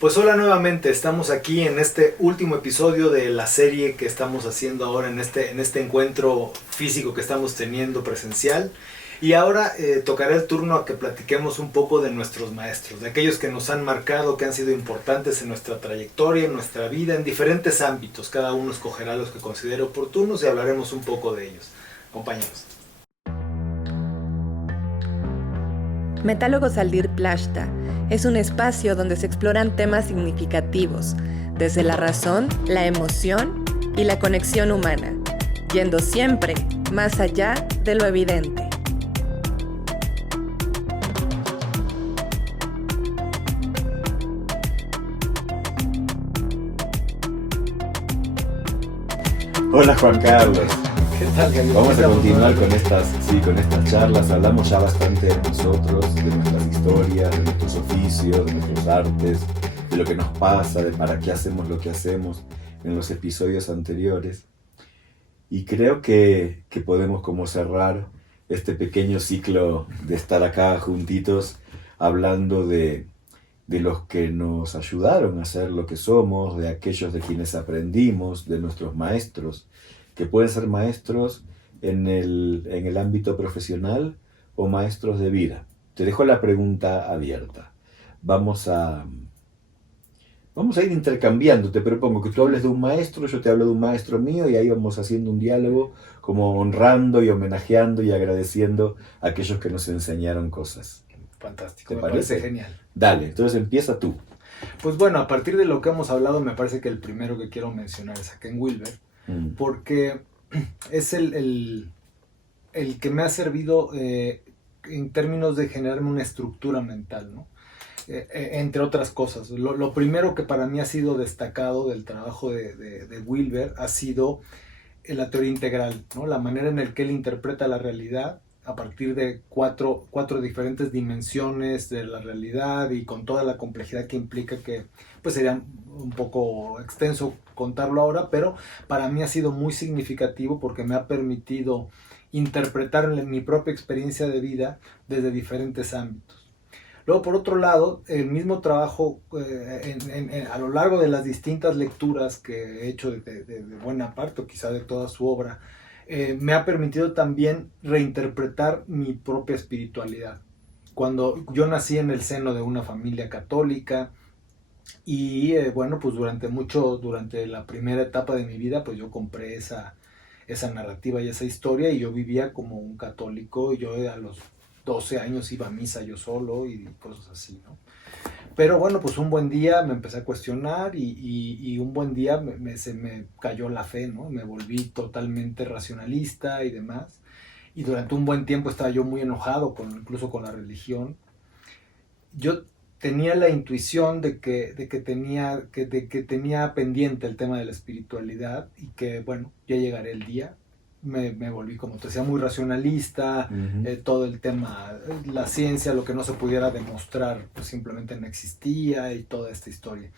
Pues hola nuevamente, estamos aquí en este último episodio de la serie que estamos haciendo ahora en este encuentro físico que estamos teniendo presencial. Y ahora tocará el turno a que platiquemos un poco de nuestros maestros, de aquellos que nos han marcado, que han sido importantes en nuestra trayectoria, en nuestra vida, en diferentes ámbitos. Cada uno escogerá los que considere oportunos y hablaremos un poco de ellos. Acompáñanos. Metálogo Saldir Plashta es un espacio donde se exploran temas significativos, desde la razón, la emoción y la conexión humana, yendo siempre más allá de lo evidente. Hola Juan Carlos, ¿Qué tal, Gabriel? vamos a continuar con estas charlas. Hablamos ya bastante de nosotros, de nuestras historias, de nuestros oficios, de nuestros artes, de lo que nos pasa, de para qué hacemos lo que hacemos en los episodios anteriores. Y creo que podemos como cerrar este pequeño ciclo de estar acá juntitos hablando de los que nos ayudaron a ser lo que somos, de aquellos de quienes aprendimos, de nuestros maestros, que pueden ser maestros en el ámbito profesional o maestros de vida. Te dejo la pregunta abierta. Vamos a ir intercambiando. Te propongo que tú hables de un maestro, yo te hablo de un maestro mío y ahí vamos haciendo un diálogo como honrando y homenajeando y agradeciendo a aquellos que nos enseñaron cosas. Fantástico, ¿Te me parece? parece genial. Dale, entonces empieza tú. Pues bueno, a partir de lo que hemos hablado, me parece que el primero que quiero mencionar es a Ken Wilber, porque es el que me ha servido en términos de generarme una estructura mental, ¿no? Entre otras cosas. Lo primero que para mí ha sido destacado del trabajo de Wilber ha sido la teoría integral, ¿no? La manera en la que él interpreta la realidad a partir de cuatro diferentes dimensiones de la realidad y con toda la complejidad que implica, que pues sería un poco extenso contarlo ahora, pero para mí ha sido muy significativo porque me ha permitido interpretar mi propia experiencia de vida desde diferentes ámbitos. Luego, por otro lado, el mismo trabajo a lo largo de las distintas lecturas que he hecho de buena parte, o quizá de toda su obra, me ha permitido también reinterpretar mi propia espiritualidad. Cuando yo nací en el seno de una familia católica y bueno, pues durante la primera etapa de mi vida, pues yo compré esa narrativa y esa historia y yo vivía como un católico. Yo a los 12 años iba a misa yo solo y cosas así, ¿no? Pero bueno, pues un buen día me empecé a cuestionar y un buen día se me cayó la fe, ¿no? Me volví totalmente racionalista y demás. Y durante un buen tiempo estaba yo muy enojado incluso con la religión. Yo tenía la intuición de que tenía pendiente el tema de la espiritualidad y que, bueno, ya llegará el día. Me volví, como te decía, muy racionalista. Todo el tema, la ciencia, lo que no se pudiera demostrar, pues simplemente no existía y toda esta historia.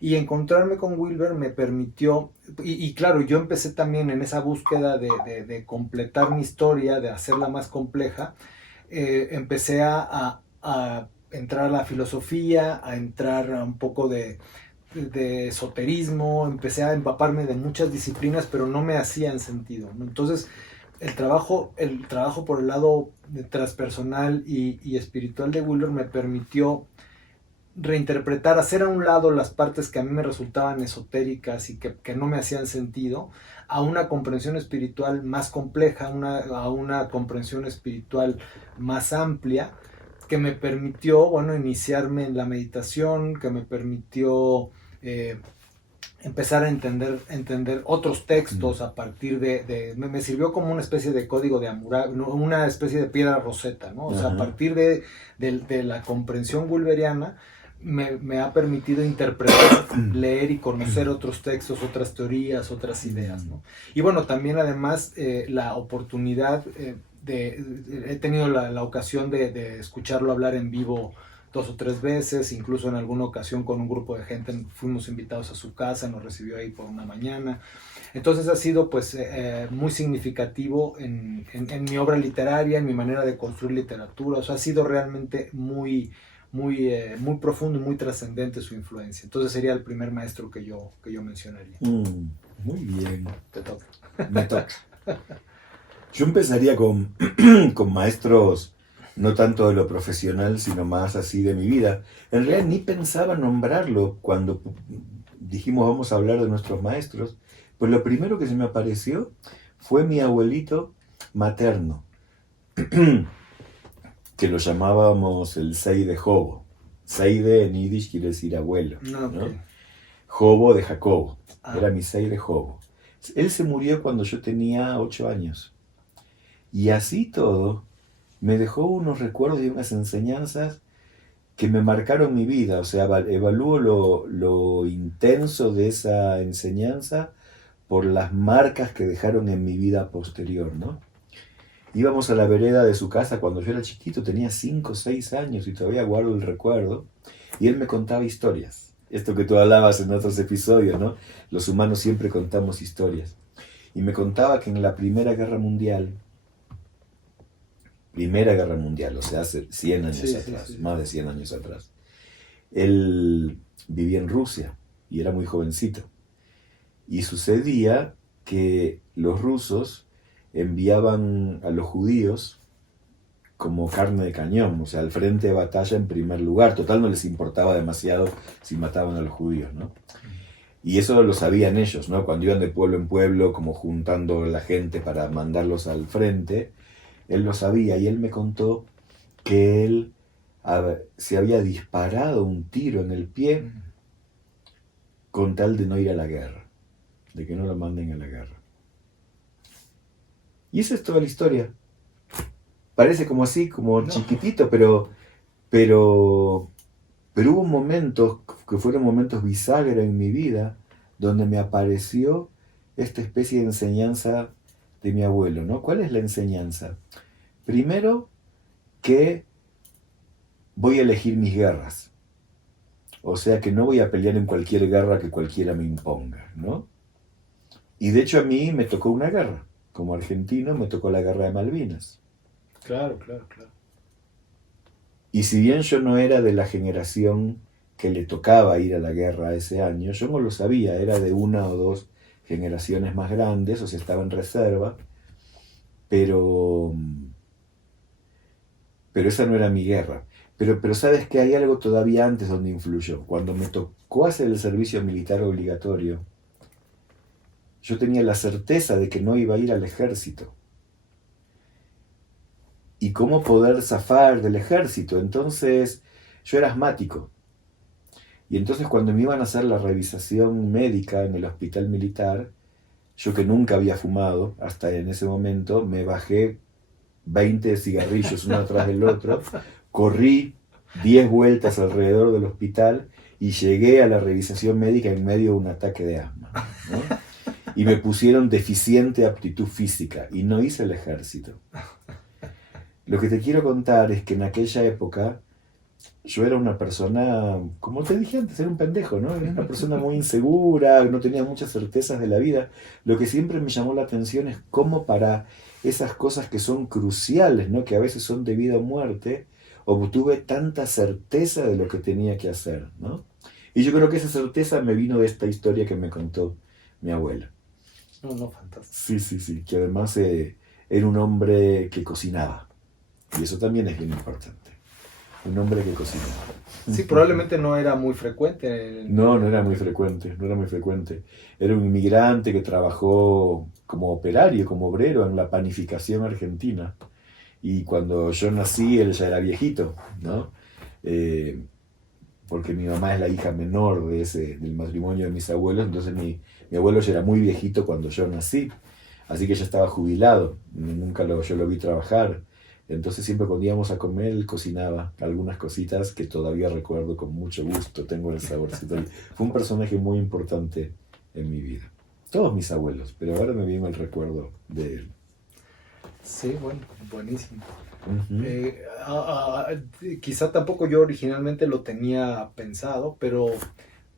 Y encontrarme con Wilber me permitió, y claro, yo empecé también en esa búsqueda de completar mi historia, de hacerla más compleja. Empecé a entrar a la filosofía, a entrar a un poco de esoterismo, empecé a empaparme de muchas disciplinas, pero no me hacían sentido, ¿no? Entonces, el trabajo por el lado transpersonal y espiritual de Wilber me permitió reinterpretar, hacer a un lado las partes que a mí me resultaban esotéricas y que no me hacían sentido, a una comprensión espiritual más compleja, a una comprensión espiritual más amplia, que me permitió, bueno, iniciarme en la meditación, que me permitió empezar a entender otros textos a partir me sirvió como una especie de código de Hammurabi, una especie de piedra roseta, ¿no? O sea, a partir de la comprensión wilberiana me ha permitido interpretar, leer y conocer otros textos, otras teorías, otras ideas, ¿no? Y bueno, también además la oportunidad he tenido la ocasión de escucharlo hablar en vivo 2 o 3 veces, incluso en alguna ocasión con un grupo de gente fuimos invitados a su casa, nos recibió ahí por una mañana. Entonces ha sido pues muy significativo en mi obra literaria, en mi manera de construir literatura. O sea, ha sido realmente muy, muy profundo y muy trascendente su influencia. Entonces sería el primer maestro que yo mencionaría. Muy bien. Te toca. Me toca. Yo empezaría con maestros, no tanto de lo profesional, sino más así de mi vida. En realidad ni pensaba nombrarlo cuando dijimos vamos a hablar de nuestros maestros, pues lo primero que se me apareció fue mi abuelito materno, que lo llamábamos el Seide Jobo. Seide en yiddish quiere decir abuelo, No, ¿no? okay. Jobo de Jacobo, era mi Seide Jobo. Él se murió cuando yo tenía 8 años. Y así todo, me dejó unos recuerdos y unas enseñanzas que me marcaron mi vida. O sea, evalúo lo intenso de esa enseñanza por las marcas que dejaron en mi vida posterior, ¿no? Íbamos a la vereda de su casa cuando yo era chiquito, tenía 5 o 6 años y todavía guardo el recuerdo. Y él me contaba historias. Esto que tú hablabas en otros episodios, ¿no? Los humanos siempre contamos historias. Y me contaba que en la Primera Guerra Mundial, o sea, hace 100 años atrás, más de 100 años atrás, él vivía en Rusia y era muy jovencito. Y sucedía que los rusos enviaban a los judíos como carne de cañón, o sea, al frente de batalla en primer lugar. Total, no les importaba demasiado si mataban a los judíos, ¿no? Y eso lo sabían ellos, ¿no? Cuando iban de pueblo en pueblo, como juntando a la gente para mandarlos al frente, él lo sabía y él me contó que él se había disparado un tiro en el pie con tal de no ir a la guerra, de que no lo manden a la guerra. Y esa es toda la historia. Parece como así, como chiquitito, pero hubo momentos que fueron momentos bisagra en mi vida donde me apareció esta especie de enseñanza de mi abuelo, ¿no? ¿Cuál es la enseñanza? Primero, que voy a elegir mis guerras. O sea, que no voy a pelear en cualquier guerra que cualquiera me imponga, ¿no? Y de hecho a mí me tocó una guerra. Como argentino me tocó la guerra de Malvinas. Claro. Y si bien yo no era de la generación que le tocaba ir a la guerra ese año, yo no lo sabía, era de 1 o 2 generaciones más grandes, o sea, estaba en reserva, pero esa no era mi guerra. Pero sabes que hay algo todavía antes donde influyó. Cuando me tocó hacer el servicio militar obligatorio, yo tenía la certeza de que no iba a ir al ejército. ¿Y cómo poder zafar del ejército? Entonces, yo era asmático. Y entonces cuando me iban a hacer la revisación médica en el hospital militar, yo que nunca había fumado hasta en ese momento, me bajé 20 cigarrillos uno atrás del otro, corrí 10 vueltas alrededor del hospital y llegué a la revisación médica en medio de un ataque de asma, ¿no? Y me pusieron deficiente aptitud física y no hice el ejército. Lo que te quiero contar es que en aquella época yo era una persona, como te dije antes, era un pendejo, ¿no? Era una persona muy insegura, no tenía muchas certezas de la vida. Lo que siempre me llamó la atención es cómo para esas cosas que son cruciales, ¿no? Que a veces son de vida o muerte, obtuve tanta certeza de lo que tenía que hacer, ¿no? Y yo creo que esa certeza me vino de esta historia que me contó mi abuela. No, fantástico. Sí, que además era un hombre que cocinaba. Y eso también es bien importante. Un hombre que cocinaba. Sí, probablemente no era muy frecuente. No era muy frecuente. Era un inmigrante que trabajó como operario, como obrero en la panificación argentina. Y cuando yo nací, él ya era viejito, ¿no? Porque mi mamá es la hija menor del matrimonio de mis abuelos, entonces mi abuelo ya era muy viejito cuando yo nací, así que ya estaba jubilado, nunca yo lo vi trabajar. Entonces siempre cuando íbamos a comer, él cocinaba algunas cositas que todavía recuerdo con mucho gusto, tengo el saborcito. Fue un personaje muy importante en mi vida. Todos mis abuelos, pero ahora me viene el recuerdo de él. Sí, bueno, buenísimo. Uh-huh. Quizá tampoco yo originalmente lo tenía pensado, pero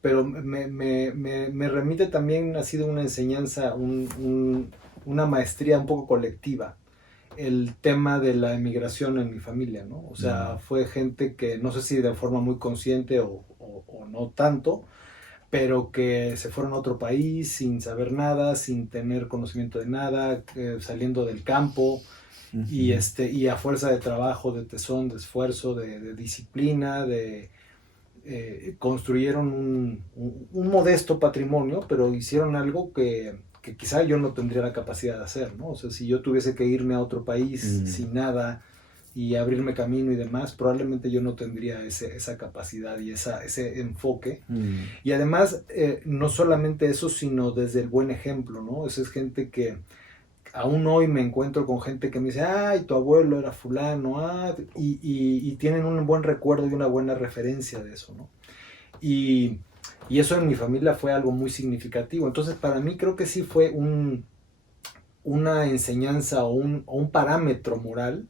me remite también, ha sido una enseñanza, una maestría un poco colectiva, el tema de la emigración en mi familia, ¿no? O sea, fue gente que no sé si de forma muy consciente o no tanto, pero que se fueron a otro país sin saber nada, sin tener conocimiento de nada, saliendo del campo, y a fuerza de trabajo, de tesón, de esfuerzo, de disciplina, construyeron un modesto patrimonio, pero hicieron algo que quizá yo no tendría la capacidad de hacer, ¿no? O sea, si yo tuviese que irme a otro país sin nada y abrirme camino y demás, probablemente yo no tendría esa capacidad y ese enfoque. Y además, no solamente eso, sino desde el buen ejemplo, ¿no? Esa es gente que aún hoy me encuentro con gente que me dice, ay, tu abuelo era fulano, y tienen un buen recuerdo y una buena referencia de eso, ¿no? Y eso en mi familia fue algo muy significativo. Entonces, para mí creo que sí fue una enseñanza o un parámetro moral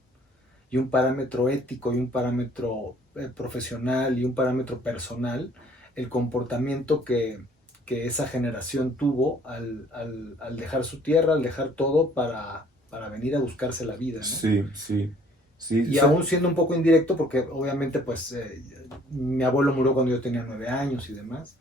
y un parámetro ético y un parámetro profesional y un parámetro personal, el comportamiento que esa generación tuvo al dejar su tierra, al dejar todo para venir a buscarse la vida, ¿no? Sí, sí. Sí, y aún siendo un poco indirecto, porque obviamente pues mi abuelo murió cuando yo tenía 9 años y demás,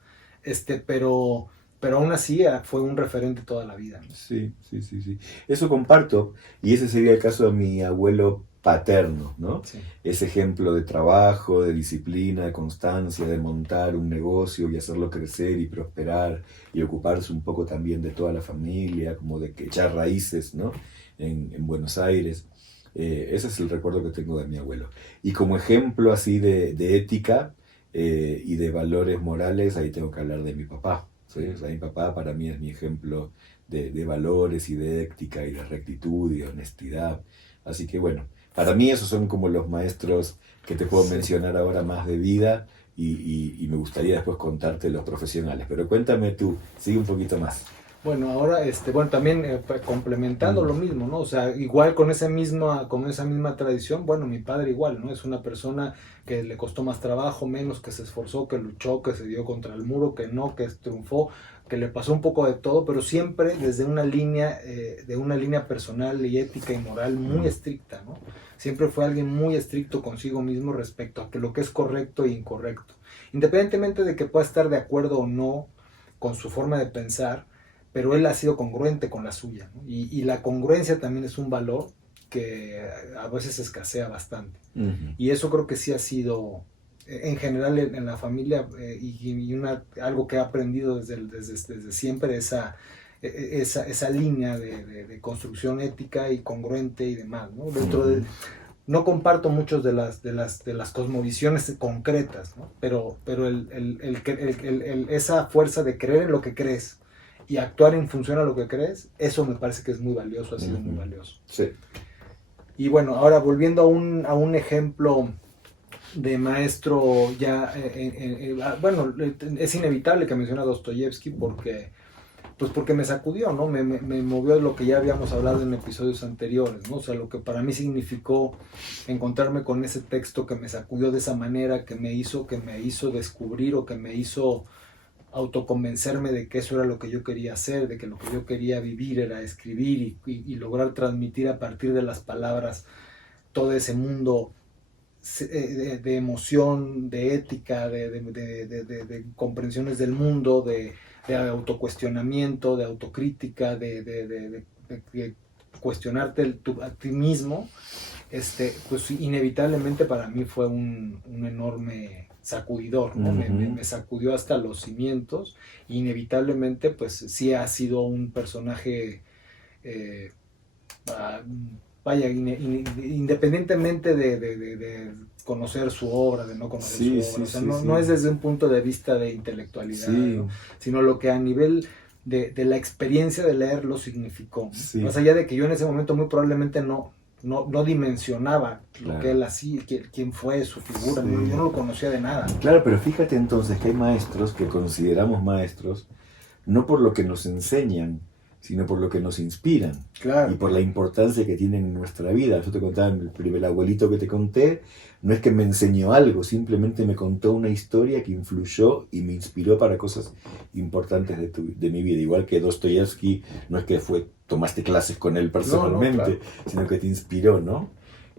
pero aún así fue un referente toda la vida, ¿no? Sí, sí, sí, sí. Eso comparto, y ese sería el caso de mi abuelo paterno, ¿no? Sí. Ese ejemplo de trabajo, de disciplina, de constancia, de montar un negocio y hacerlo crecer y prosperar y ocuparse un poco también de toda la familia, como de que echar raíces, ¿no? En Buenos Aires. Ese es el recuerdo que tengo de mi abuelo. Y como ejemplo así de ética y de valores morales, ahí tengo que hablar de mi papá, ¿sí? O sea, mi papá para mí es mi ejemplo de valores y de ética y de rectitud y de honestidad. Así que bueno, para mí esos son como los maestros que te puedo mencionar ahora más de vida y me gustaría después contarte los profesionales. Pero cuéntame tú, sigue un poquito más. Bueno, ahora, también complementando lo mismo, ¿no? O sea, igual con esa misma tradición, bueno, mi padre igual, ¿no? Es una persona que le costó más trabajo, menos, que se esforzó, que luchó, que se dio contra el muro, que triunfó, que le pasó un poco de todo, pero siempre desde una línea personal y ética y moral muy estricta, ¿no? Siempre fue alguien muy estricto consigo mismo respecto a que lo que es correcto e incorrecto. Independientemente de que pueda estar de acuerdo o no con su forma de pensar, pero él ha sido congruente con la suya, ¿no? Y la congruencia también es un valor que a veces escasea bastante. Y eso creo que sí ha sido, en general en la familia, algo que he aprendido desde siempre, esa línea de construcción ética y congruente y demás, ¿no? No comparto muchos de las cosmovisiones concretas, ¿no? Pero esa fuerza de creer en lo que crees y actuar en función a lo que crees, eso me parece que es muy valioso, ha sido muy valioso. Sí. Y bueno, ahora volviendo a un ejemplo de maestro ya, bueno, es inevitable que mencione a Dostoyevsky porque me sacudió, ¿no? Me movió lo que ya habíamos hablado en episodios anteriores, ¿no? O sea, lo que para mí significó encontrarme con ese texto que me sacudió de esa manera, que me hizo descubrir o que me hizo autoconvencerme de que eso era lo que yo quería hacer, de que lo que yo quería vivir era escribir y lograr transmitir a partir de las palabras todo ese mundo de emoción, de ética, de comprensiones del mundo, de autocuestionamiento, de autocrítica, de cuestionarte a ti mismo, pues inevitablemente para mí fue un enorme sacudidor, ¿no? Me sacudió hasta los cimientos. Inevitablemente pues sí ha sido un personaje vaya, independientemente de conocer su obra, de no conocer su obra, sí, o sea, sí, no es desde un punto de vista de intelectualidad, ¿no? Sino lo que a nivel de la experiencia de leerlo significó, ¿no? Más allá de que yo en ese momento muy probablemente no dimensionaba lo que él hacía, quién fue, su figura, yo no lo conocía de nada. Claro, pero fíjate entonces que hay maestros que consideramos maestros no por lo que nos enseñan, sino por lo que nos inspiran. Claro. Y por la importancia que tienen en nuestra vida. Yo te contaba, el abuelito que te conté, no es que me enseñó algo, simplemente me contó una historia que influyó y me inspiró para cosas importantes de mi vida. Igual que Dostoyevsky, no es que tomaste clases con él personalmente, claro, sino que te inspiró, ¿no?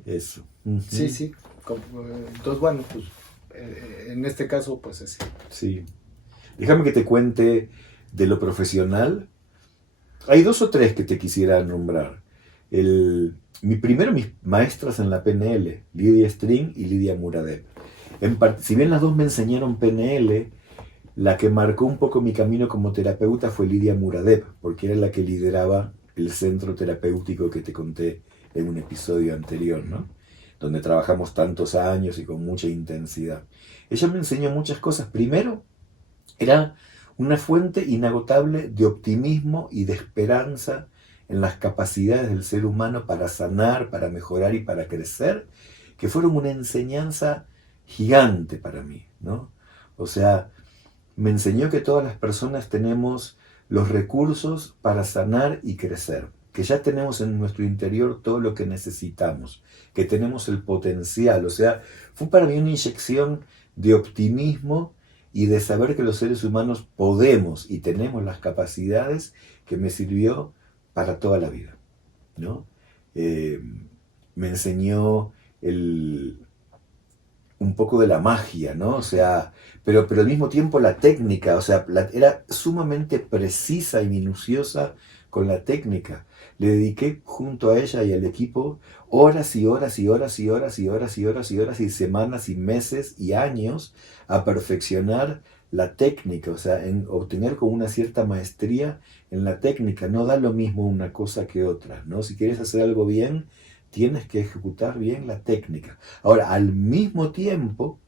Eso. Sí, sí. Entonces, bueno, pues en este caso, pues así. Sí. Déjame que te cuente de lo profesional. Hay 2 o 3 que te quisiera nombrar. Mis maestras en la PNL, Lidia String y Lidia Muradev. Si bien las dos me enseñaron PNL, la que marcó un poco mi camino como terapeuta fue Lidia Muradev, porque era la que lideraba el centro terapéutico que te conté en un episodio anterior, ¿no? Donde trabajamos tantos años y con mucha intensidad. Ella me enseñó muchas cosas. Primero, era una fuente inagotable de optimismo y de esperanza en las capacidades del ser humano para sanar, para mejorar y para crecer, que fueron una enseñanza gigante para mí, ¿no? O sea, me enseñó que todas las personas tenemos los recursos para sanar y crecer, que ya tenemos en nuestro interior todo lo que necesitamos, que tenemos el potencial. O sea, fue para mí una inyección de optimismo y de saber que los seres humanos podemos y tenemos las capacidades, que me sirvió para toda la vida, ¿no? Me enseñó un poco de la magia, ¿no? O sea, pero al mismo tiempo la técnica, o sea, era sumamente precisa y minuciosa con la técnica. Le dediqué junto a ella y al equipo horas y horas y horas y horas y horas y horas y horas y semanas y meses y años a perfeccionar la técnica, o sea, en obtener como una cierta maestría en la técnica. No da lo mismo una cosa que otra, ¿no? Si quieres hacer algo bien, tienes que ejecutar bien la técnica. Ahora, al mismo tiempo,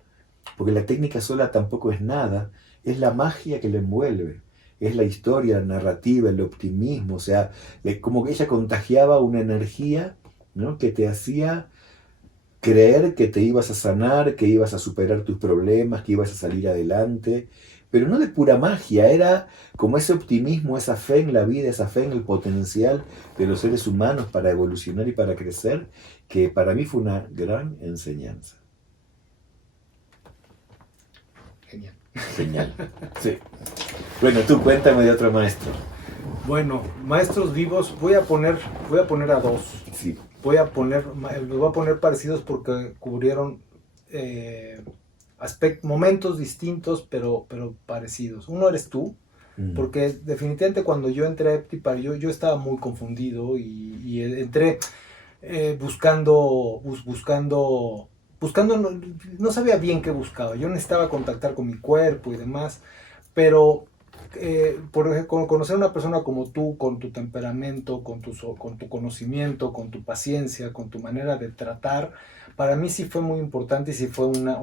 porque la técnica sola tampoco es nada, es la magia que la envuelve, es la historia, la narrativa, el optimismo, o sea, como que ella contagiaba una energía, ¿no?, que te hacía creer que te ibas a sanar, que ibas a superar tus problemas, que ibas a salir adelante, pero no de pura magia, era como ese optimismo, esa fe en la vida, esa fe en el potencial de los seres humanos para evolucionar y para crecer, que para mí fue una gran enseñanza. Genial. Genial. Sí. Bueno, tú cuéntame de otro maestro. Bueno, maestros vivos, voy a poner a 2. Sí. Los voy a poner parecidos porque cubrieron momentos distintos, pero parecidos. Uno eres tú, porque definitivamente cuando yo entré a Eptipar, yo estaba muy confundido y entré buscando, no sabía bien qué buscaba. Yo necesitaba contactar con mi cuerpo y demás, pero por ejemplo, conocer a una persona como tú, con tu temperamento, con tu conocimiento, con tu paciencia, con tu manera de tratar, para mí sí fue muy importante y sí fue una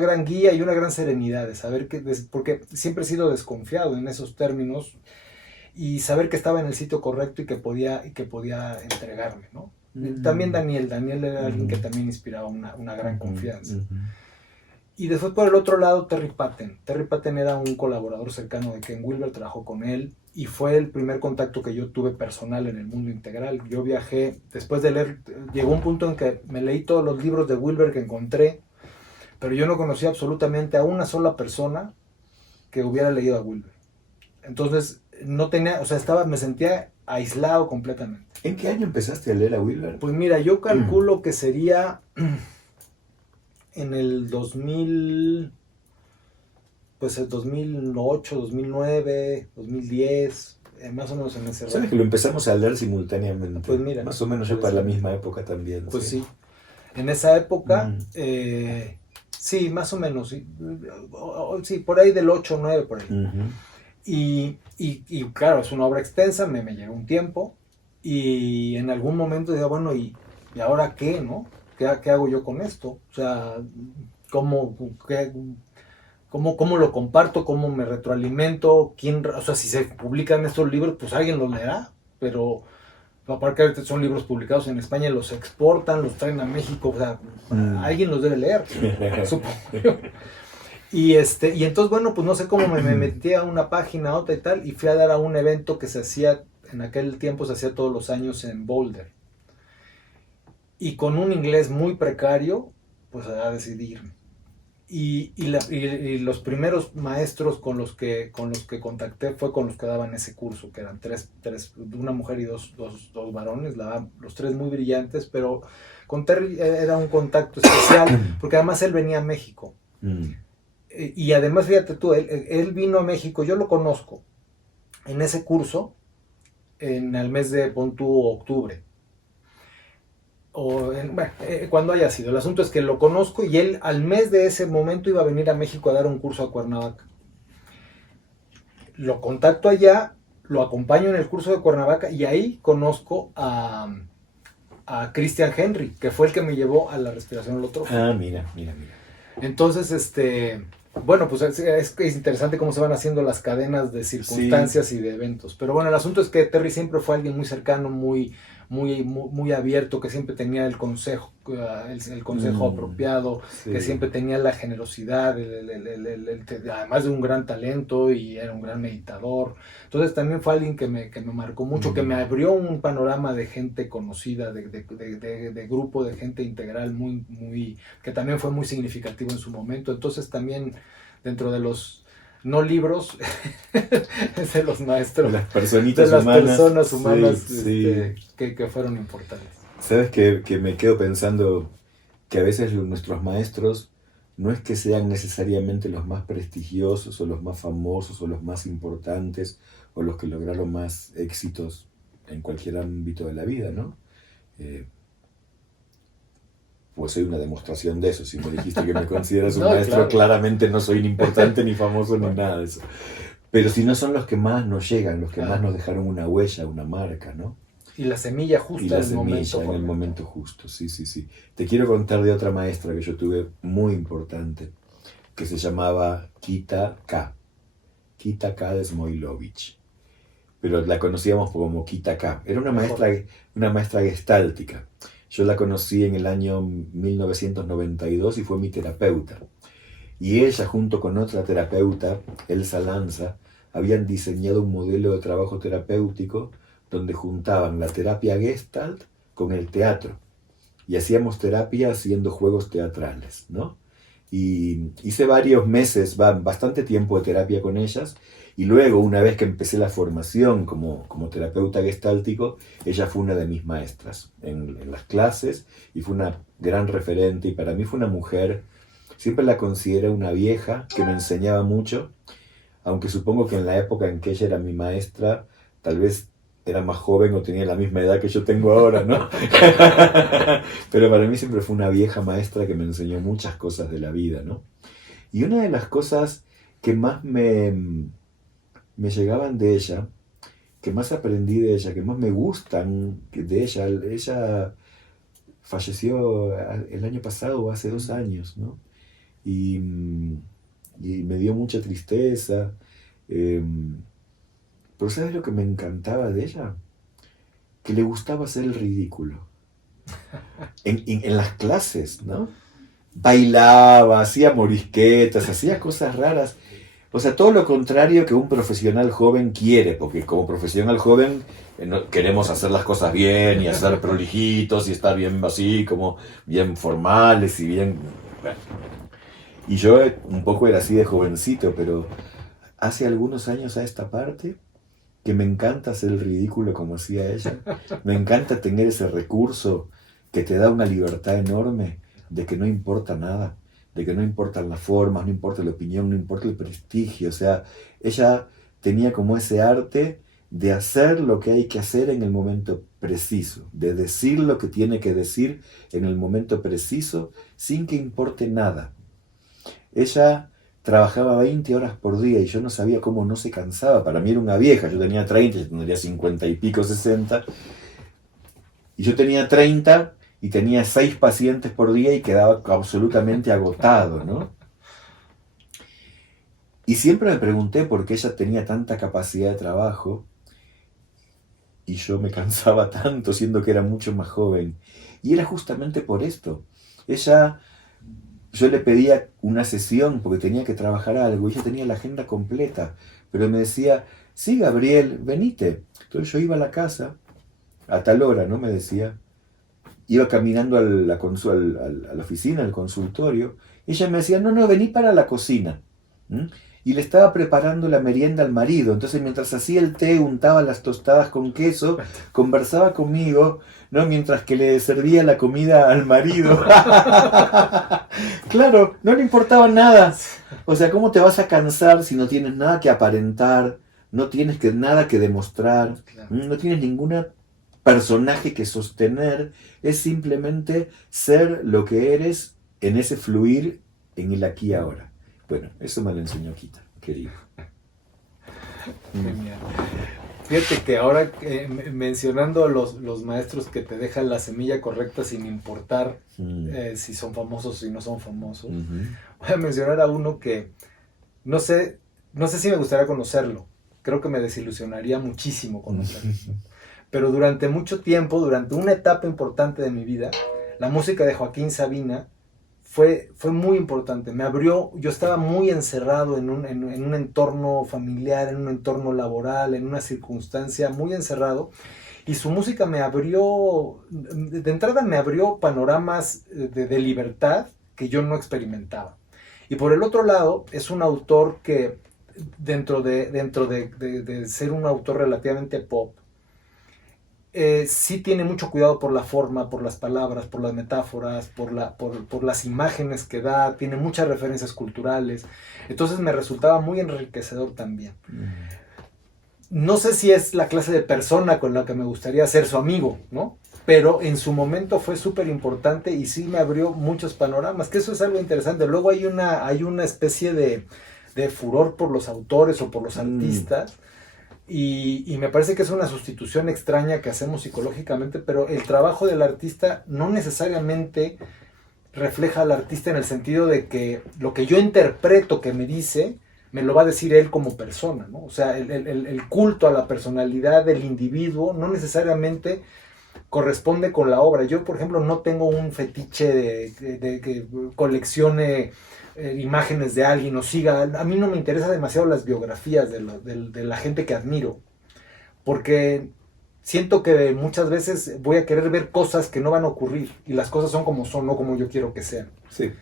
gran guía y una gran serenidad de saber porque siempre he sido desconfiado en esos términos, y saber que estaba en el sitio correcto y que podía entregarme, ¿no? También Daniel era alguien que también inspiraba una gran confianza. Y después, por el otro lado, Terry Patten. Terry Patten era un colaborador cercano de Ken Wilber, trabajó con él y fue el primer contacto que yo tuve personal en el mundo integral. Yo viajé, después de leer, llegó un punto en que me leí todos los libros de Wilber que encontré, pero yo no conocía absolutamente a una sola persona que hubiera leído a Wilber. Entonces, no tenía, o sea, me sentía aislado completamente. ¿En qué año empezaste a leer a Wilber? Pues mira, yo calculo que sería en el 2000, pues el 2008, 2009, 2010, más o menos en ese rango. ¿Sabes que lo empezamos a leer simultáneamente? Pues mira. Más o menos yo para la misma época también. Pues sí. En esa época, sí, más o menos, sí, por ahí del 8 o 9, por ahí. Y claro, es una obra extensa, me llevó un tiempo, y en algún momento dije, bueno, ¿y ahora qué, no? ¿Qué hago yo con esto? O sea, ¿cómo lo comparto? ¿Cómo me retroalimento? O sea, si se publican estos libros, pues alguien los leerá, pero aparte que son libros publicados en España, los exportan, los traen a México, o sea, alguien los debe leer, supongo yo. Y entonces, bueno, pues no sé cómo me metí a una página, a otra y tal, y fui a dar a un evento que se hacía, en aquel tiempo se hacía todos los años en Boulder. Y con un inglés muy precario, pues a decidir. Y los primeros maestros con los que contacté fue con los que daban ese curso, que eran tres, una mujer y dos varones, los tres muy brillantes, pero con Terry era un contacto especial, porque además él venía a México. Y además, fíjate tú, él vino a México, yo lo conozco, en ese curso, en el mes de pon tú, octubre. Cuando haya sido. El asunto es que lo conozco y él al mes de ese momento iba a venir a México a dar un curso a Cuernavaca. Lo contacto allá, lo acompaño en el curso de Cuernavaca y ahí conozco a Christian Henry, que fue el que me llevó a la respiración holotrófica. Ah, mira. Entonces, bueno, pues es interesante cómo se van haciendo las cadenas de circunstancias y de eventos. Pero bueno, el asunto es que Terry siempre fue alguien muy cercano, muy abierto, que siempre tenía el consejo apropiado, que siempre tenía la generosidad, además de un gran talento, y era un gran meditador. Entonces también fue alguien que me marcó mucho, que me abrió un panorama de gente conocida, de grupo, de gente integral, que también fue muy significativo en su momento. Entonces también dentro de los no libros, es de los maestros, las personitas de las humanas, personas humanas sí. Que fueron importantes. Sabes que me quedo pensando que a veces nuestros maestros no es que sean necesariamente los más prestigiosos o los más famosos o los más importantes o los que lograron más éxitos en cualquier ámbito de la vida, ¿no? Pues soy una demostración de eso. Si me dijiste que me consideras un maestro, claro. Claramente no soy ni importante, ni famoso, ni nada de eso. Pero si no son los que más nos llegan, los que más nos dejaron una huella, una marca, ¿no? Y la semilla justa en el momento justo, sí. Te quiero contar de otra maestra que yo tuve muy importante, que se llamaba Kita K. Kita K. de Smoilovich. Pero la conocíamos como Kita K. Era una maestra gestáltica. Yo la conocí en el año 1992 y fue mi terapeuta. Y ella, junto con otra terapeuta, Elsa Lanza, habían diseñado un modelo de trabajo terapéutico donde juntaban la terapia Gestalt con el teatro. Y hacíamos terapia haciendo juegos teatrales, ¿no? Y hice varios meses, bastante tiempo de terapia con ellas. Y luego, una vez que empecé la formación como terapeuta gestáltico, ella fue una de mis maestras en las clases y fue una gran referente. Y para mí fue una mujer, siempre la consideré una vieja que me enseñaba mucho, aunque supongo que en la época en que ella era mi maestra, tal vez era más joven o tenía la misma edad que yo tengo ahora, ¿no? Pero para mí siempre fue una vieja maestra que me enseñó muchas cosas de la vida, ¿no? Y una de las cosas que más me llegaban de ella, que más aprendí de ella, que más me gustan de ella falleció el año pasado o hace 2 años, ¿no? Y me dio mucha tristeza. Pero ¿sabes lo que me encantaba de ella? Que le gustaba hacer el ridículo. En las clases, ¿no? Bailaba, hacía morisquetas, hacía cosas raras. O sea, todo lo contrario que un profesional joven quiere, porque como profesional joven queremos hacer las cosas bien y hacer prolijitos y estar bien así, como bien formales y bien... Bueno. Y yo un poco era así de jovencito, pero hace algunos años a esta parte que me encanta hacer el ridículo como hacía ella. Me encanta tener ese recurso que te da una libertad enorme de que no importa nada, de que no importan las formas, no importa la opinión, no importa el prestigio. O sea, ella tenía como ese arte de hacer lo que hay que hacer en el momento preciso, de decir lo que tiene que decir en el momento preciso, sin que importe nada. Ella trabajaba 20 horas por día y yo no sabía cómo no se cansaba. Para mí era una vieja, yo tenía 30, yo tendría 50 y pico, 60. Y yo tenía 30 y tenía 6 pacientes por día y quedaba absolutamente agotado, ¿no? Y siempre me pregunté por qué ella tenía tanta capacidad de trabajo y yo me cansaba tanto siendo que era mucho más joven. Y era justamente por esto. Ella yo le pedía una sesión porque tenía que trabajar algo y ella tenía la agenda completa, pero me decía, sí, Gabriel, venite. Entonces yo iba a la casa a tal hora, ¿no? Me decía, iba caminando a la oficina, al consultorio, y ella me decía, no, vení para la cocina. Y le estaba preparando la merienda al marido, entonces mientras hacía el té, untaba las tostadas con queso, conversaba conmigo, ¿no? Mientras que le servía la comida al marido. Claro, no le importaba nada. O sea, ¿cómo te vas a cansar si no tienes nada que aparentar, no tienes nada que demostrar, no tienes ningún personaje que sostener? Es simplemente ser lo que eres en ese fluir en el aquí y ahora. Bueno, eso me lo enseñó Kita, querido. Genial. Fíjate que ahora mencionando los maestros que te dejan la semilla correcta sin importar si son famosos o si no son famosos, voy a mencionar a uno que no sé si me gustaría conocerlo. Creo que me desilusionaría muchísimo conocerlo. Pero durante mucho tiempo, durante una etapa importante de mi vida, la música de Joaquín Sabina fue muy importante. Me abrió, yo estaba muy encerrado en un entorno familiar, en un entorno laboral, en una circunstancia muy encerrado, y su música me abrió, de entrada me abrió panoramas de libertad que yo no experimentaba. Y por el otro lado, es un autor que dentro de ser un autor relativamente pop, sí tiene mucho cuidado por la forma, por las palabras, por las metáforas, por las imágenes que da, tiene muchas referencias culturales, entonces me resultaba muy enriquecedor también. No sé si es la clase de persona con la que me gustaría ser su amigo, ¿no? Pero en su momento fue súper importante y sí me abrió muchos panoramas, que eso es algo interesante. Luego hay una especie de furor por los autores o por los artistas, y me parece que es una sustitución extraña que hacemos psicológicamente, pero el trabajo del artista no necesariamente refleja al artista en el sentido de que lo que yo interpreto que me dice, me lo va a decir él como persona, ¿no? O sea, el culto a la personalidad del individuo no necesariamente corresponde con la obra. Yo, por ejemplo, no tengo un fetiche de que coleccione imágenes de alguien o siga. A mí no me interesan demasiado las biografías de la gente que admiro, porque siento que muchas veces voy a querer ver cosas que no van a ocurrir, y las cosas son como son, no como yo quiero que sean. Sí.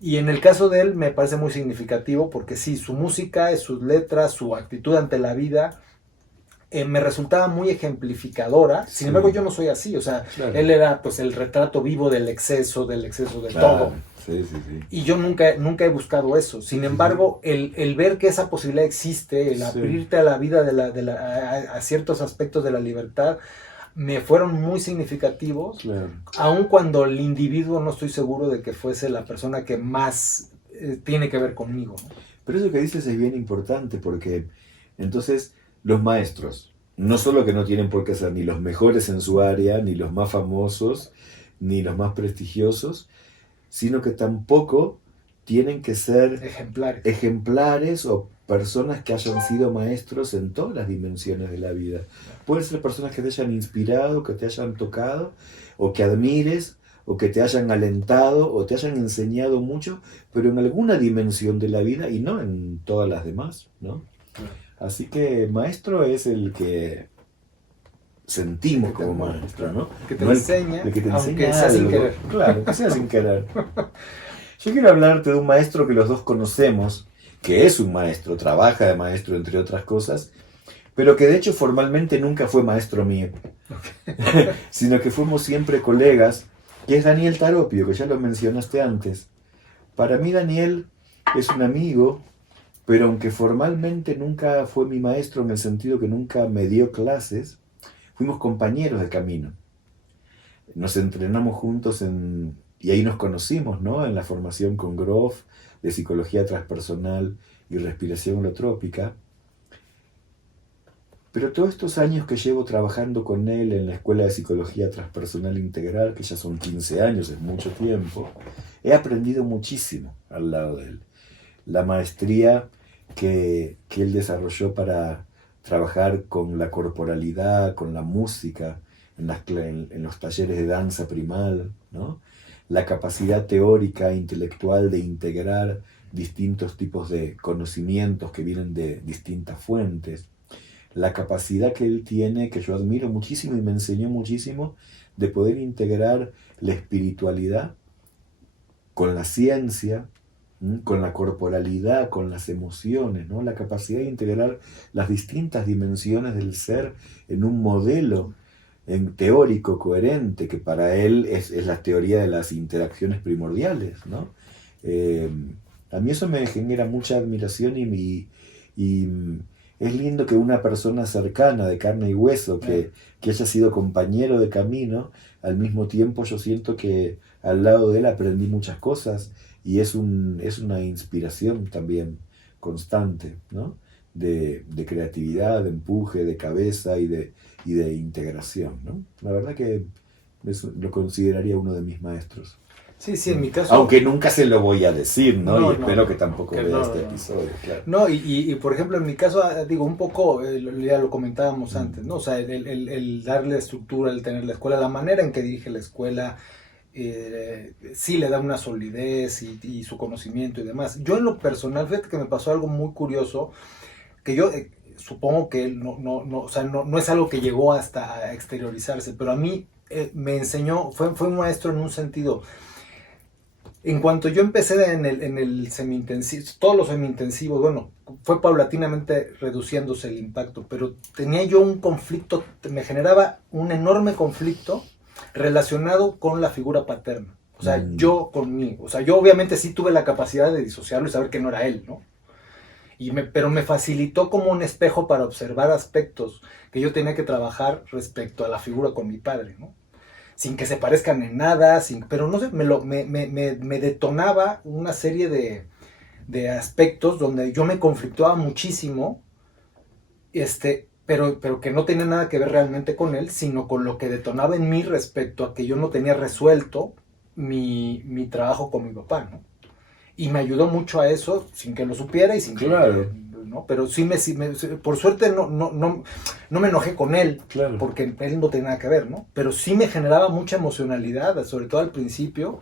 Y en el caso de él me parece muy significativo, porque sí, su música, sus letras, su actitud ante la vida, me resultaba muy ejemplificadora. Sin embargo, yo no soy así. O sea, claro, él era pues el retrato vivo del exceso de claro, todo. Sí. Y yo nunca he buscado eso. Sin embargo, el ver que esa posibilidad existe, el abrirte a la vida, a ciertos aspectos de la libertad, me fueron muy significativos, claro, aun cuando el individuo no estoy seguro de que fuese la persona que más tiene que ver conmigo, ¿no? Pero eso que dices es bien importante, porque entonces los maestros, no solo que no tienen por qué ser ni los mejores en su área, ni los más famosos, ni los más prestigiosos, sino que tampoco tienen que ser ejemplares o personas que hayan sido maestros en todas las dimensiones de la vida. Pueden ser personas que te hayan inspirado, que te hayan tocado, o que admires, o que te hayan alentado, o te hayan enseñado mucho, pero en alguna dimensión de la vida y no en todas las demás, ¿no? Así que maestro es el que sentimos como maestro, ¿no? Que te enseña, el que te aunque enseña sea algo. Sin querer. Claro, que sea sin querer. Yo quiero hablarte de un maestro que los dos conocemos, que es un maestro, trabaja de maestro, entre otras cosas, pero que de hecho formalmente nunca fue maestro mío, sino que fuimos siempre colegas, que es Daniel Taropio, que ya lo mencionaste antes. Para mí Daniel es un amigo, pero aunque formalmente nunca fue mi maestro en el sentido que nunca me dio clases, fuimos compañeros de camino. Nos entrenamos juntos y ahí nos conocimos, ¿no? En la formación con Grof, de psicología transpersonal y respiración holotrópica. Pero todos estos años que llevo trabajando con él en la Escuela de Psicología Transpersonal Integral, que ya son 15 años, es mucho tiempo, he aprendido muchísimo al lado de él. La maestría que él desarrolló para trabajar con la corporalidad, con la música, en los talleres de danza primal, ¿no? la capacidad teórica, intelectual de integrar distintos tipos de conocimientos que vienen de distintas fuentes, la capacidad que él tiene, que yo admiro muchísimo y me enseñó muchísimo, de poder integrar la espiritualidad con la ciencia, con la corporalidad, con las emociones, ¿no? La capacidad de integrar las distintas dimensiones del ser en un modelo teórico coherente, que para él es la teoría de las interacciones primordiales, ¿no? A mí eso me genera mucha admiración y es lindo que una persona cercana, de carne y hueso, que haya sido compañero de camino, al mismo tiempo yo siento que al lado de él aprendí muchas cosas y es una inspiración también constante, ¿no? De creatividad, de empuje, de cabeza y de integración, ¿no? La verdad que lo consideraría uno de mis maestros. Sí, sí, en mi caso... Aunque nunca se lo voy a decir, ¿no? No, y espero no, que tampoco que vea no, este no. episodio, claro. No, y por ejemplo, en mi caso, digo, un poco, ya lo comentábamos antes, ¿no? O sea, el darle estructura, el tener la escuela, la manera en que dirige la escuela, sí le da una solidez y su conocimiento y demás. Yo en lo personal, fíjate que me pasó algo muy curioso, que yo supongo que él o sea, no es algo que llegó hasta a exteriorizarse, pero a mí me enseñó, fue un maestro en un sentido. En cuanto yo empecé en el semi-intensivo, todos los semi-intensivos, bueno, fue paulatinamente reduciéndose el impacto, pero tenía yo un conflicto, me generaba un enorme conflicto relacionado con la figura paterna. O sea, yo conmigo. O sea, yo obviamente sí tuve la capacidad de disociarlo y saber que no era él, ¿no? Pero me facilitó como un espejo para observar aspectos que yo tenía que trabajar respecto a la figura con mi padre, ¿no? Sin que se parezcan en nada, pero no sé, me detonaba una serie de aspectos donde yo me conflictuaba muchísimo, pero que no tenía nada que ver realmente con él, sino con lo que detonaba en mí respecto a que yo no tenía resuelto mi trabajo con mi papá, ¿no? Y me ayudó mucho a eso, sin que lo supiera y sin Claro. que... ¿no? Pero sí por suerte no me enojé con él, Claro. porque él no tenía nada que ver, ¿no? Pero sí me generaba mucha emocionalidad, sobre todo al principio,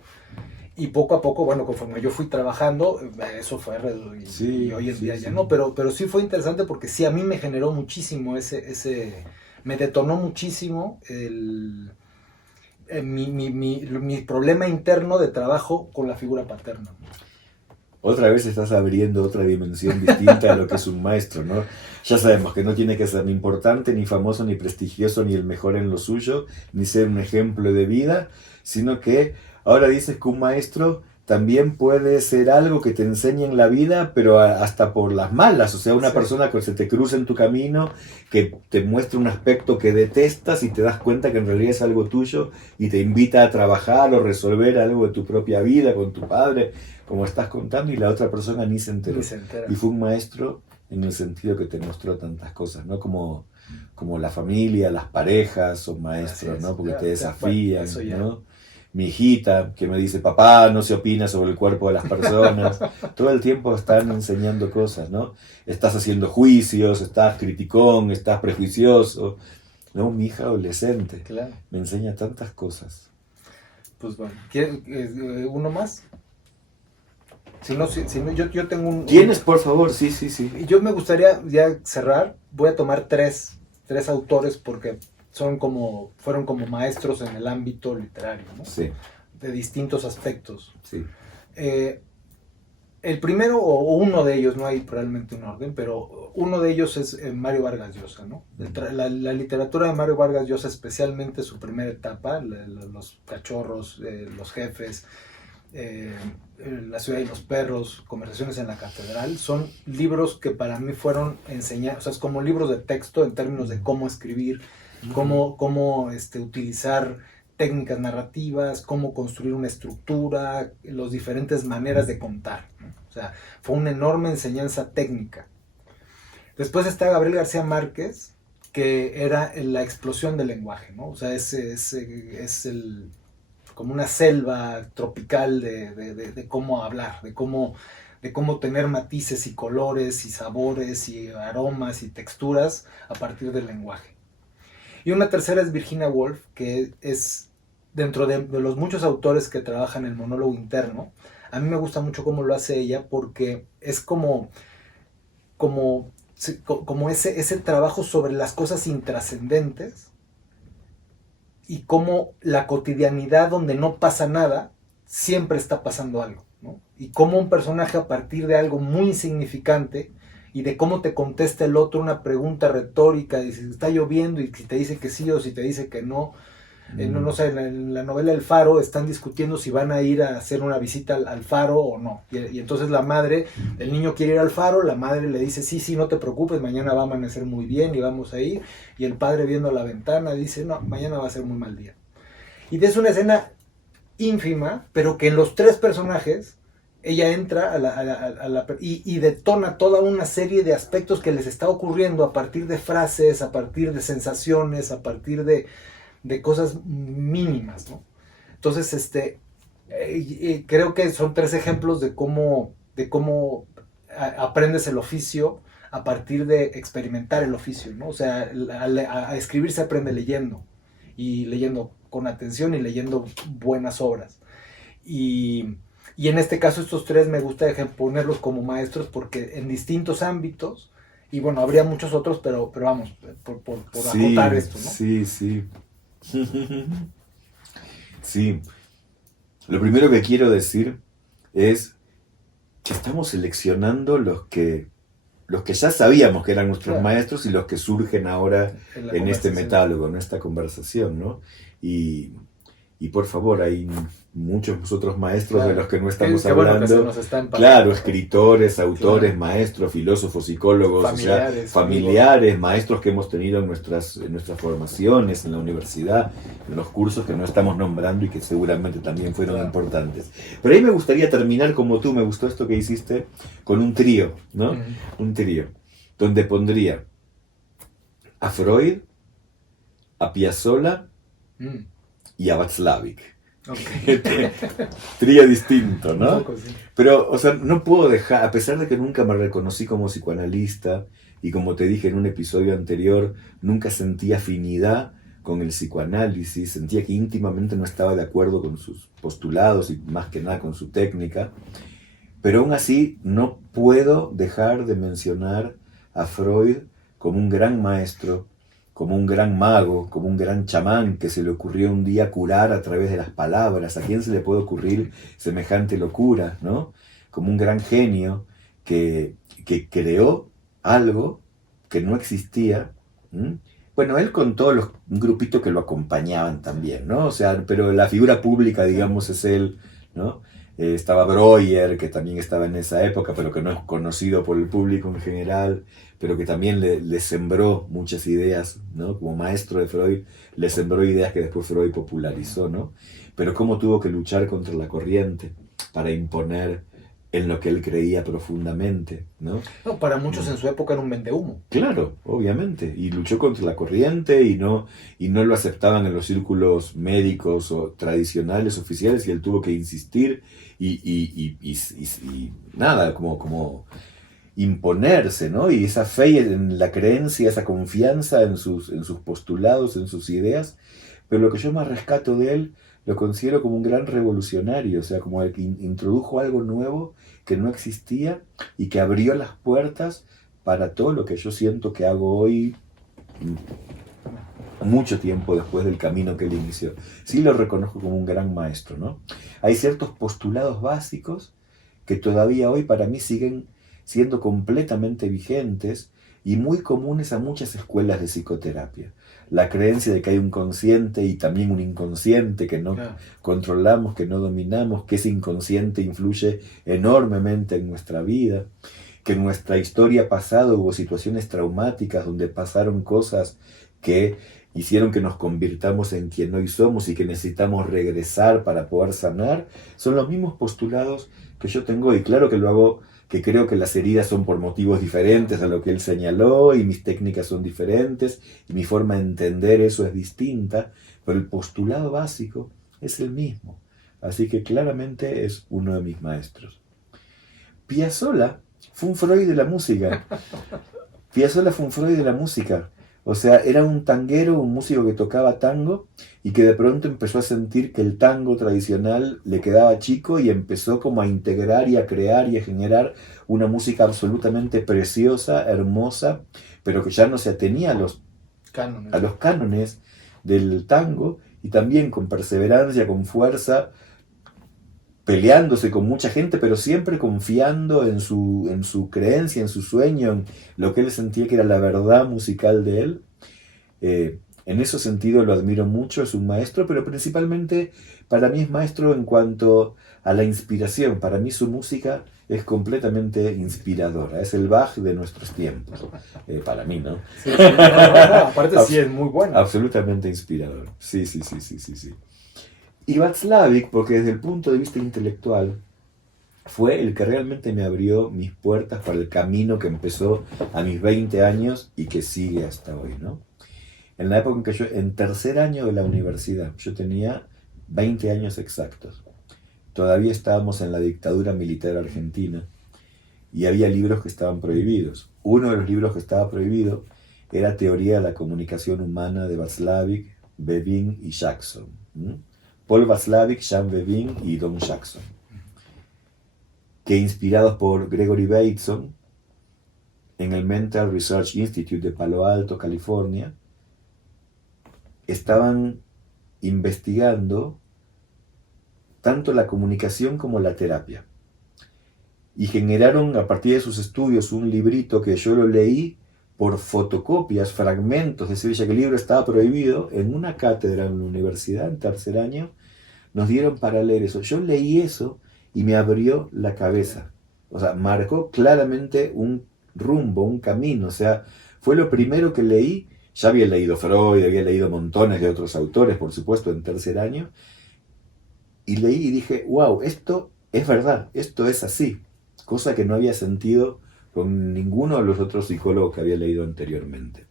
y poco a poco, bueno, conforme yo fui trabajando, eso fue y hoy en día ya no, pero sí fue interesante porque sí, a mí me generó muchísimo me detonó muchísimo mi problema interno de trabajo con la figura paterna. Otra vez estás abriendo otra dimensión distinta a lo que es un maestro, ¿no? Ya sabemos que no tiene que ser ni importante, ni famoso, ni prestigioso, ni el mejor en lo suyo, ni ser un ejemplo de vida, sino que ahora dices que un maestro también puede ser algo que te enseñe en la vida, pero hasta por las malas. O sea, una persona que se te cruza en tu camino, que te muestra un aspecto que detestas y te das cuenta que en realidad es algo tuyo y te invita a trabajar o resolver algo de tu propia vida con tu padre, como estás contando, y la otra persona ni se enteró. Y fue un maestro en el sentido que te mostró tantas cosas, ¿no? Como la familia, las parejas son maestros, ¿no? Porque te desafían, ¿no? Mi hijita, que me dice, papá, no se opina sobre el cuerpo de las personas. Todo el tiempo están enseñando cosas, ¿no? Estás haciendo juicios, estás criticón, estás prejuicioso. ¿No? Mi hija adolescente me enseña tantas cosas. Pues bueno, ¿uno más? Si no, yo tengo un... ¿Tienes, por favor? Sí. Yo me gustaría ya cerrar. Voy a tomar tres autores porque fueron como maestros en el ámbito literario, ¿no? Sí. De distintos aspectos. Sí. El primero, o uno de ellos, no hay realmente un orden, pero uno de ellos es Mario Vargas Llosa, ¿no? La literatura de Mario Vargas Llosa, especialmente su primera etapa, Los cachorros, Los jefes, La ciudad y los perros, Conversaciones en la catedral, son libros que para mí fueron enseñados, o sea, es como libros de texto en términos de cómo escribir, cómo utilizar técnicas narrativas, cómo construir una estructura, las diferentes maneras de contar, ¿no? O sea, fue una enorme enseñanza técnica. Después está Gabriel García Márquez, que era la explosión del lenguaje, ¿no? O sea, es como una selva tropical de cómo hablar, de cómo tener matices y colores y sabores y aromas y texturas a partir del lenguaje. Y una tercera es Virginia Woolf, que es dentro de los muchos autores que trabajan el monólogo interno, a mí me gusta mucho cómo lo hace ella, porque es como ese trabajo sobre las cosas intrascendentes y cómo la cotidianidad donde no pasa nada, siempre está pasando algo, ¿no? Y cómo un personaje a partir de algo muy insignificante y de cómo te contesta el otro una pregunta retórica, y si está lloviendo y si te dice que sí o si te dice que no. No sé, en la novela El Faro están discutiendo si van a ir a hacer una visita al faro o no. Y entonces la madre, el niño quiere ir al faro, la madre le dice, sí, no te preocupes, mañana va a amanecer muy bien y vamos a ir. Y el padre viendo la ventana dice, no, mañana va a ser muy mal día. Y es una escena ínfima, pero que en los tres personajes, ella entra y detona toda una serie de aspectos que les está ocurriendo a partir de frases, a partir de sensaciones, a partir de cosas mínimas, ¿no? Entonces, creo que son tres ejemplos de cómo aprendes el oficio a partir de experimentar el oficio, ¿no? O sea, a escribir se aprende leyendo, y leyendo con atención y leyendo buenas obras. Y en este caso estos tres me gusta ponerlos como maestros, porque en distintos ámbitos, y bueno, habría muchos otros, pero vamos, por acotar esto, ¿no? Sí. Sí. Lo primero que quiero decir es que estamos seleccionando los que ya sabíamos que eran nuestros maestros y los que surgen ahora en este metálogo, en esta conversación, ¿no? Y por favor, hay muchos otros maestros de los que no estamos hablando. Bueno, claro, escritores, autores, maestros, filósofos, psicólogos, familiares, maestros que hemos tenido en nuestras formaciones, en la universidad, en los cursos que no estamos nombrando y que seguramente también fueron importantes. Pero ahí me gustaría terminar como tú, me gustó esto que hiciste, con un trío, ¿no? Un trío, donde pondría a Freud, a Piazzolla y a Václavic. Okay. Trío distinto, ¿no? Un poco, sí. Pero, o sea, no puedo dejar, a pesar de que nunca me reconocí como psicoanalista, y como te dije en un episodio anterior, nunca sentí afinidad con el psicoanálisis, sentía que íntimamente no estaba de acuerdo con sus postulados y más que nada con su técnica, pero aún así no puedo dejar de mencionar a Freud como un gran maestro, como un gran mago, como un gran chamán que se le ocurrió un día curar a través de las palabras. ¿A quién se le puede ocurrir semejante locura, no? Como un gran genio que creó algo que no existía. Bueno, él con todos un grupito que lo acompañaban también, ¿no? O sea, pero la figura pública, digamos, es él, ¿no? Estaba Breuer, que también estaba en esa época, pero que no es conocido por el público en general, pero que también le sembró muchas ideas, ¿no? Como maestro de Freud, le sembró ideas que después Freud popularizó, ¿no? Pero cómo tuvo que luchar contra la corriente para imponer en lo que él creía profundamente, ¿no? No, para muchos en su época era un vendehumo. Claro, obviamente, y luchó contra la corriente y no lo aceptaban en los círculos médicos o tradicionales, oficiales, y él tuvo que insistir y nada, como imponerse, ¿no? Y esa fe en la creencia, esa confianza en sus postulados, en sus ideas. Pero lo que yo más rescato de él, lo considero como un gran revolucionario, o sea, como el que introdujo algo nuevo que no existía y que abrió las puertas para todo lo que yo siento que hago hoy, mucho tiempo después del camino que él inició. Sí lo reconozco como un gran maestro, ¿no? Hay ciertos postulados básicos que todavía hoy para mí siguen siendo completamente vigentes y muy comunes a muchas escuelas de psicoterapia. La creencia de que hay un consciente y también un inconsciente que no controlamos, que no dominamos, que ese inconsciente influye enormemente en nuestra vida, que en nuestra historia pasada hubo situaciones traumáticas donde pasaron cosas que hicieron que nos convirtamos en quien hoy somos y que necesitamos regresar para poder sanar. Son los mismos postulados que yo tengo, y claro que lo hago, que creo que las heridas son por motivos diferentes a lo que él señaló, y mis técnicas son diferentes, y mi forma de entender eso es distinta, pero el postulado básico es el mismo. Así que claramente es uno de mis maestros. Piazzolla fue un Freud de la música. Piazzolla fue un Freud de la música. O sea, era un tanguero, un músico que tocaba tango y que de pronto empezó a sentir que el tango tradicional le quedaba chico y empezó como a integrar y a crear y a generar una música absolutamente preciosa, hermosa, pero que ya no se atenía a los cánones del tango, y también con perseverancia, con fuerza, peleándose con mucha gente, pero siempre confiando en su creencia, en su sueño, en lo que él sentía que era la verdad musical de él. En ese sentido lo admiro mucho, es un maestro, pero principalmente para mí es maestro en cuanto a la inspiración. Para mí su música es completamente inspiradora, es el Bach de nuestros tiempos, para mí, ¿no? Sí, aparte sí es muy bueno. Absolutamente inspirador, sí. Y Václavic, porque desde el punto de vista intelectual, fue el que realmente me abrió mis puertas para el camino que empezó a mis 20 años y que sigue hasta hoy, ¿no? En la época en que yo, en tercer año de la universidad, yo tenía 20 años exactos. Todavía estábamos en la dictadura militar argentina y había libros que estaban prohibidos. Uno de los libros que estaba prohibido era Teoría de la Comunicación Humana de Václavic, Bevin y Jackson. Paul Václavic, Jean Bevin y Don Jackson, que inspirados por Gregory Bateson en el Mental Research Institute de Palo Alto, California, estaban investigando tanto la comunicación como la terapia. Y generaron a partir de sus estudios un librito que yo lo leí por fotocopias, fragmentos de Sevilla, que el libro estaba prohibido, en una cátedra en la universidad, en tercer año, nos dieron para leer eso. Yo leí eso y me abrió la cabeza. O sea, marcó claramente un rumbo, un camino. O sea, fue lo primero que leí. Ya había leído Freud, había leído montones de otros autores, por supuesto, en tercer año. Y leí y dije, wow, esto es verdad, esto es así. Cosa que no había sentido con ninguno de los otros psicólogos que había leído anteriormente.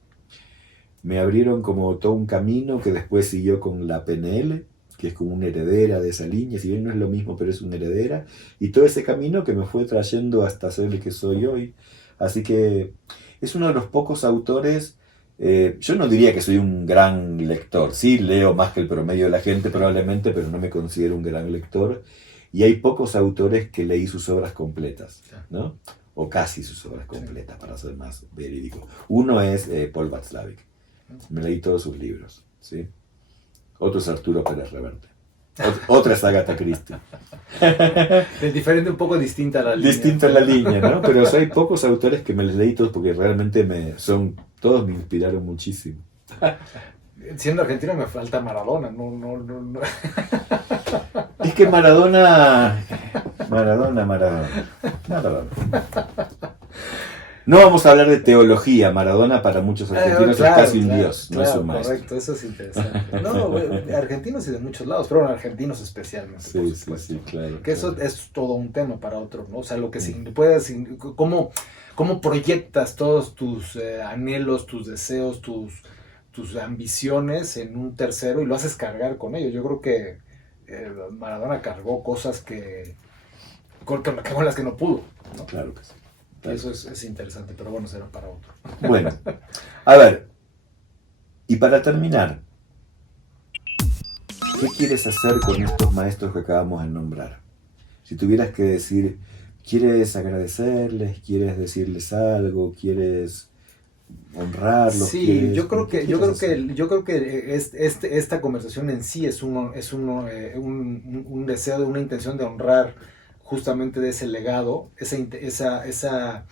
Me abrieron como todo un camino que después siguió con la PNL, que es como una heredera de esa línea, si bien no es lo mismo, pero es una heredera, y todo ese camino que me fue trayendo hasta ser el que soy hoy. Así que es uno de los pocos autores. Yo no diría que soy un gran lector, sí leo más que el promedio de la gente probablemente, pero no me considero un gran lector, y hay pocos autores que leí sus obras completas, ¿no? O casi sus obras completas, para ser más verídico. Uno es Paul Václavic, me leí todos sus libros, ¿sí? Otro es Arturo Pérez Reverte. Otra es Agatha Christie. Es diferente, un poco distinta la línea. Distinta la línea, ¿no? Pero hay pocos autores que me les leí todos porque realmente todos me inspiraron muchísimo. Siendo argentino me falta Maradona, no. Es que Maradona. No vamos a hablar de teología. Maradona para muchos argentinos claro, es casi un dios, no es un maestro. Correcto, eso es interesante. No, argentinos y de muchos lados, pero argentinos especialmente. Sí, claro. Que eso es todo un tema para otros, ¿no? O sea, lo que cómo proyectas todos tus anhelos, tus deseos, tus ambiciones en un tercero y lo haces cargar con ellos. Yo creo que Maradona cargó cosas con las que no pudo, ¿no? Claro que sí. Eso es interesante, pero bueno, será para otro. Bueno, a ver, y para terminar, ¿qué quieres hacer con estos maestros que acabamos de nombrar? Si tuvieras que decir, ¿quieres agradecerles? ¿Quieres decirles algo? ¿Quieres honrarlos? Sí, yo creo que esta conversación en sí es un deseo, una intención de honrar justamente de ese legado, esa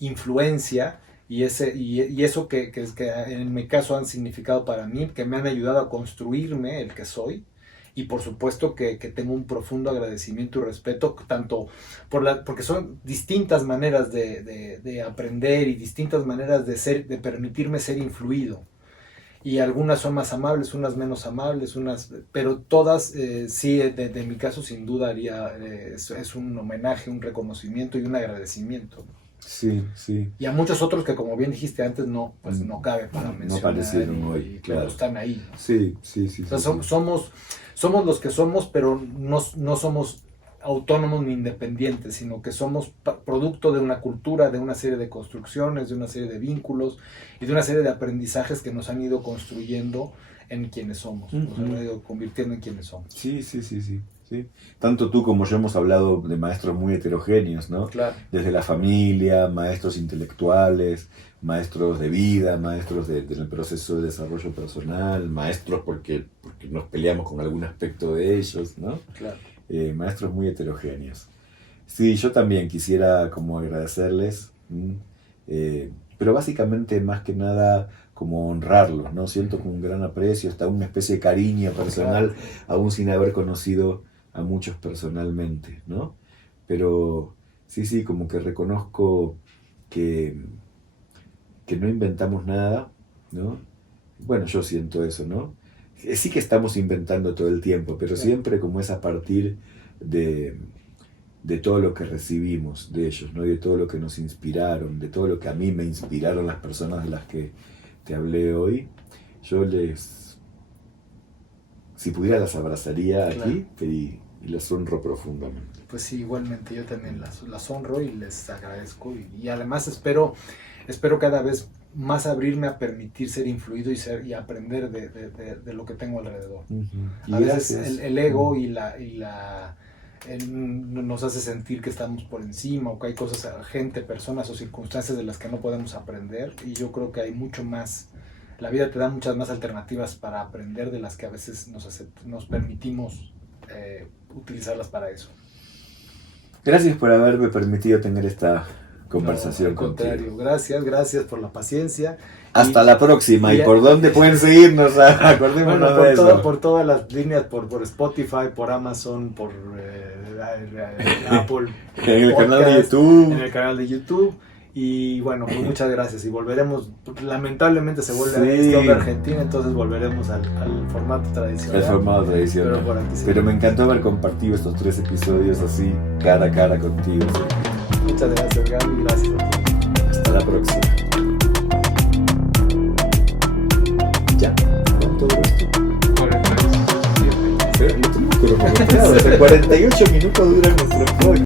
influencia y eso que en mi caso han significado para mí, que me han ayudado a construirme el que soy, y por supuesto que tengo un profundo agradecimiento y respeto, tanto porque son distintas maneras de aprender y distintas maneras de permitirme ser influido. Y algunas son más amables, unas menos amables, pero todas, sí, de mi caso sin duda es un homenaje, un reconocimiento y un agradecimiento. Sí. Y a muchos otros que, como bien dijiste antes, no cabe para mencionar. No aparecieron hoy, claro. Pero están ahí, ¿no? Sí. O sea, somos los que somos, pero no somos autónomos ni independientes, sino que somos producto de una cultura, de una serie de construcciones, de una serie de vínculos y de una serie de aprendizajes que nos han ido construyendo en quienes somos, nos han ido convirtiendo en quienes somos. Sí. Tanto tú como yo hemos hablado de maestros muy heterogéneos, ¿no? Claro. Desde la familia, maestros intelectuales, maestros de vida, maestros del proceso de desarrollo personal, maestros porque nos peleamos con algún aspecto de ellos, ¿no? Claro. Maestros muy heterogéneos. Sí, yo también quisiera como agradecerles, pero básicamente más que nada como honrarlos, ¿no? Siento como un gran aprecio, hasta una especie de cariño personal, aún sin haber conocido a muchos personalmente, ¿no? Pero sí, como que reconozco que no inventamos nada, ¿no? Bueno, yo siento eso, ¿no? Sí que estamos inventando todo el tiempo, pero siempre como es a partir de todo lo que recibimos de ellos, ¿no? Y de todo lo que nos inspiraron, de todo lo que a mí me inspiraron las personas de las que te hablé hoy. Yo si pudiera las abrazaría aquí y las honro profundamente. Pues sí, igualmente yo también las honro y les agradezco y además espero cada vez más abrirme a permitir ser influido y aprender de lo que tengo alrededor. A veces el ego nos hace sentir que estamos por encima o que hay cosas, gente, personas o circunstancias de las que no podemos aprender, y yo creo que hay mucho más. La vida te da muchas más alternativas para aprender de las que a veces nos permitimos utilizarlas para eso. Gracias por haberme permitido tener esta conversación contigo. Al contrario, gracias por la paciencia. Hasta la próxima. ¿Y por dónde pueden seguirnos? Acordémonos de eso. Por todas las líneas, por Spotify, por Amazon, por Apple. En el canal de YouTube. En el canal de YouTube. Y bueno, pues muchas gracias. Y volveremos, lamentablemente se vuelve esto de Argentina, entonces volveremos al formato tradicional. El formato tradicional. Pero por aquí sí. Pero me encantó haber compartido estos 3 episodios así, cara a cara contigo. ¿Sí? Muchas gracias, Gaby. Gracias a ti. Hasta la próxima. Ya, con todo esto. 47. Lo tenemos cronometrado. 48 minutos dura nuestro podcast.